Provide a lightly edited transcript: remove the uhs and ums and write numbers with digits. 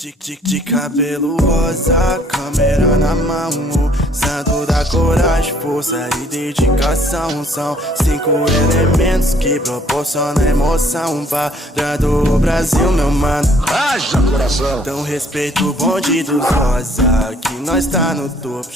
De cabelo rosa, câmera na mão, santo da coragem, força e dedicação. São 5 elementos que proporcionam emoção parando o Brasil, meu mano. Haja coração! Então respeita o bonde dos rosa, que nós tá no topo.